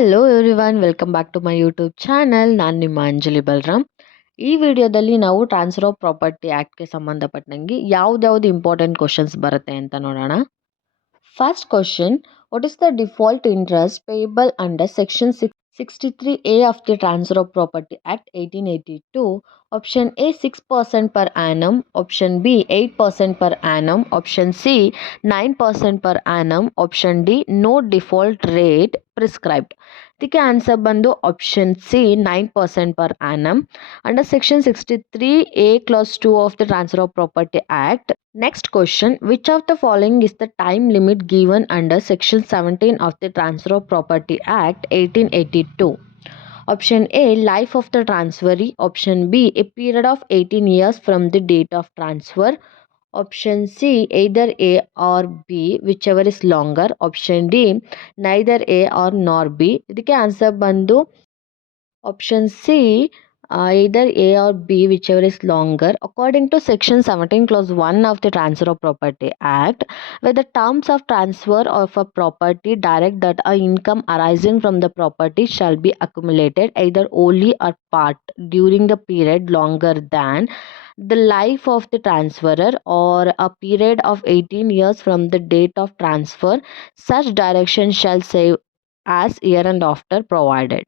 Hello everyone, welcome back to my YouTube channel. ನಾನು ನಿಮ್ಮ ಅಂಜಲಿ ಬಲ್ರಾಮ್. ಈ ವಿಡಿಯೋದಲ್ಲಿ ನಾವು ಟ್ರಾನ್ಸ್ಫರ್ ಆಫ್ ಪ್ರಾಪರ್ಟಿ ಆ್ಯಕ್ಟ್ಗೆ ಸಂಬಂಧಪಟ್ಟಂಗೆ ಯಾವ್ದ್ಯಾವ್ದು ಇಂಪಾರ್ಟೆಂಟ್ ಕ್ವಶನ್ಸ್ ಬರುತ್ತೆ ಅಂತ ನೋಡೋಣ. First question, what is the default interest payable under section 63A of the Transfer of Property Act 1882? Option A 6% per annum, option B 8% per annum, option C 9% per annum, option D no default rate prescribed. ಇದಕ್ಕೆ answer ಬಂದು option C 9% per annum under section 63A clause 2 of the Transfer of Property Act. Next question, which of the following is the time limit given under section 17 of the Transfer of Property Act 1882? Option A, life of the transferee. Option B, a period of 18 years from the date of transfer. Option C, either A or B, whichever is longer. Option D, neither A or nor B. ಇದಕ್ಕೆ answer ಬಂದು option C, either A or B, whichever is longer. According to section 17 clause 1 of the Transfer of Property Act, where the terms of transfer of a property direct that a income arising from the property shall be accumulated either wholly or part during the period longer than the life of the transferor or a period of 18 years from the date of transfer, such direction shall save as hereinafter provided.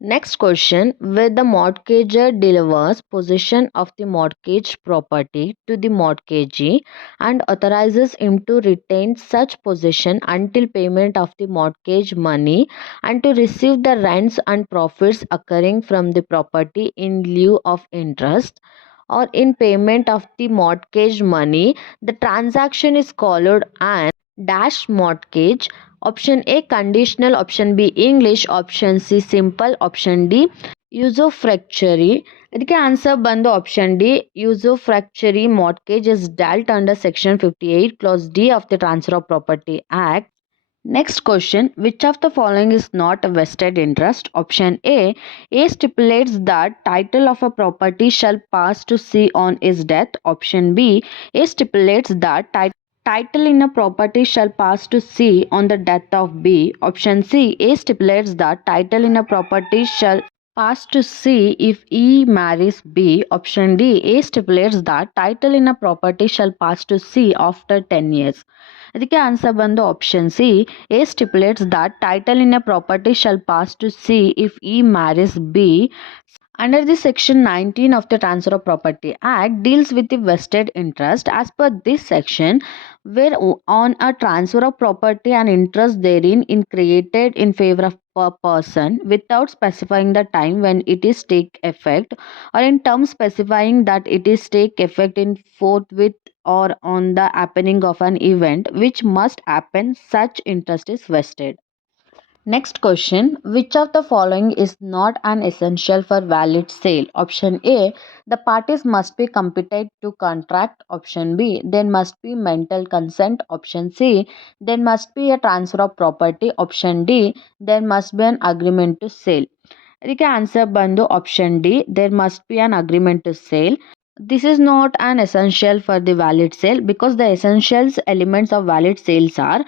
Next question, where the mortgagor delivers possession of the mortgaged property to the mortgagee and authorizes him to retain such possession until payment of the mortgage money and to receive the rents and profits occurring from the property in lieu of interest or in payment of the mortgage money, the transaction is called an dash mortgage. Option A conditional, option B English, option C simple, option D usufructuary. ಇದಕ್ಕೆ answer ಬಂದು option D, usufructuary mortgage is dealt under section 58 clause D of the Transfer of Property Act. Next question, which of the following is not a vested interest? Option A stipulates that title of a property shall pass to C on his death. Option B, A stipulates that title in a property shall pass to C on the death of B. Option C, A stipulates that title in a property shall pass to C if E marries B. Option D, A stipulates that title in a property shall pass to C after 10 years. ಇದಕ್ಕೆ answer ಬಂದು option C, A stipulates that title in a property shall pass to C if E marries B. Under the section 19 of the Transfer of Property Act deals with the vested interest. As per this section, where on a transfer of property an interest therein is created in favor of a person without specifying the time when it is take effect, or in terms specifying that it is take effect in forthwith or on the happening of an event which must happen, such interest is vested. Next question, which of the following is not an essential for valid sale? Option A, the parties must be competent to contract. Option B, there must be mental consent. Option C, there must be a transfer of property. Option D, there must be an agreement to sale. ಇದಕ್ಕೆ answer ಬಂದು option D, there must be an agreement to sale. This is not an essential for the valid sale because the essentials elements of valid sales are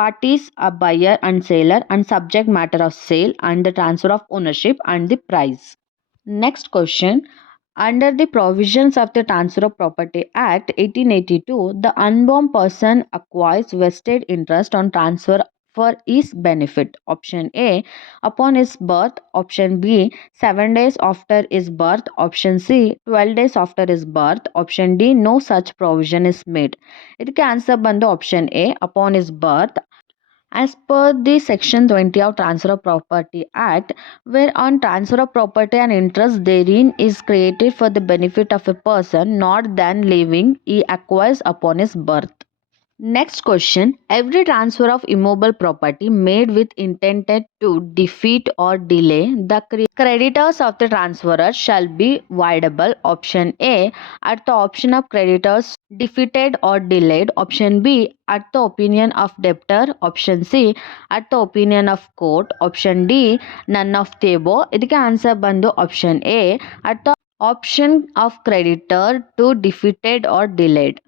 parties, a buyer and seller, and subject matter of sale, and the transfer of ownership and the price. Next question, under the provisions of the Transfer of Property Act 1882, the unborn person acquires vested interest on transfer for his benefit. Option A, upon his birth. Option B, 7 days after his birth. Option C, 12 days after his birth. Option D, no such provision is made. ಇದಕ್ಕೆ answer ಬಂದು option A, upon his birth. As per the section 20 of Transfer of Property Act, where on transfer of property an interest therein is created for the benefit of a person not then living, he acquires upon his birth. Next question, every transfer of immobile property made with intended to defeat or delay the creditors of the transferor shall be voidable. Option A, at the option of creditors defeated or delayed. Option B, at the opinion of debtor. Option C, at the opinion of court. Option D, none of the above. ಇದಕ್ಕೆ answer ಬಂದು option A, at the option of creditor to defeated or delayed.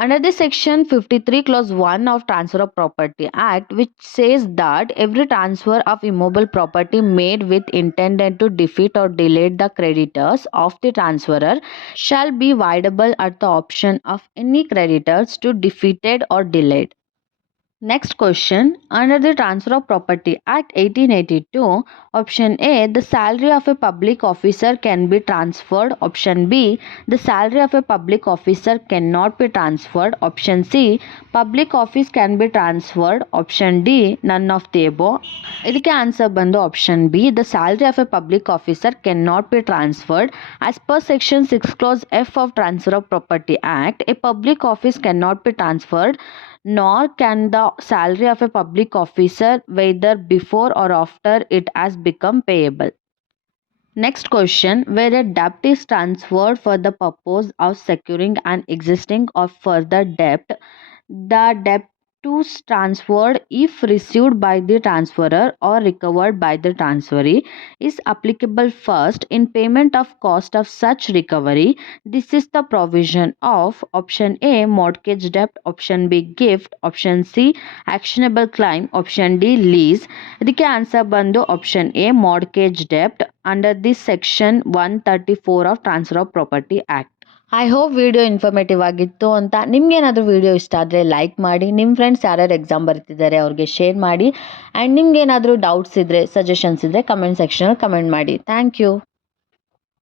Under the section 53 clause 1 of Transfer of Property Act, which says that every transfer of immobile property made with intended to defeat or delay the creditors of the transferor shall be voidable at the option of any creditors to defeated or delayed. Next question. Under the Transfer of Property Act 1882, option A, the salary of a public officer can be transferred. Option B, the salary of a public officer cannot be transferred. Option C, public office can be transferred. Option D, none of the above. ಇದಕ್ಕೆ answer ಬಂದು option B, the salary of A public officer can not be transferred. As per section 6 clause F of Transfer of Property Act, a public office cannot be transferred, nor can the salary of a public officer whether before or after it has become payable. Next question. Where a debt is transferred for the purpose of securing an existing or further debt, the debt is transferred if received by the transferor or recovered by the transferee is applicable first in payment of cost of such recovery. This is the provision of option A, mortgage debt, option B, gift, option C, actionable claim, option D, lease. ಇದಕ್ಕೆ answer ಬಂದು option A, mortgage debt under this section 134 of Transfer of Property Act. I hope video informative ಆಗಿತ್ತು ಅಂತ. ನಿಮ್ಗೇನಾದರೂ video ಇಷ್ಟ ಆದರೆ like ಮಾಡಿ, ನಿಮ್ಮ friends ಯಾರ್ಯಾರು ಎಕ್ಸಾಮ್ ಬರ್ತಿದ್ದಾರೆ ಅವ್ರಿಗೆ ಶೇರ್ ಮಾಡಿ, ಆ್ಯಂಡ್ ನಿಮ್ಗೇನಾದರೂ ಡೌಟ್ಸ್ ಇದ್ದರೆ, ಸಜೆಷನ್ಸ್ ಇದ್ದರೆ ಕಮೆಂಟ್ ಸೆಕ್ಷನಲ್ಲಿ ಕಮೆಂಟ್ ಮಾಡಿ. Thank you.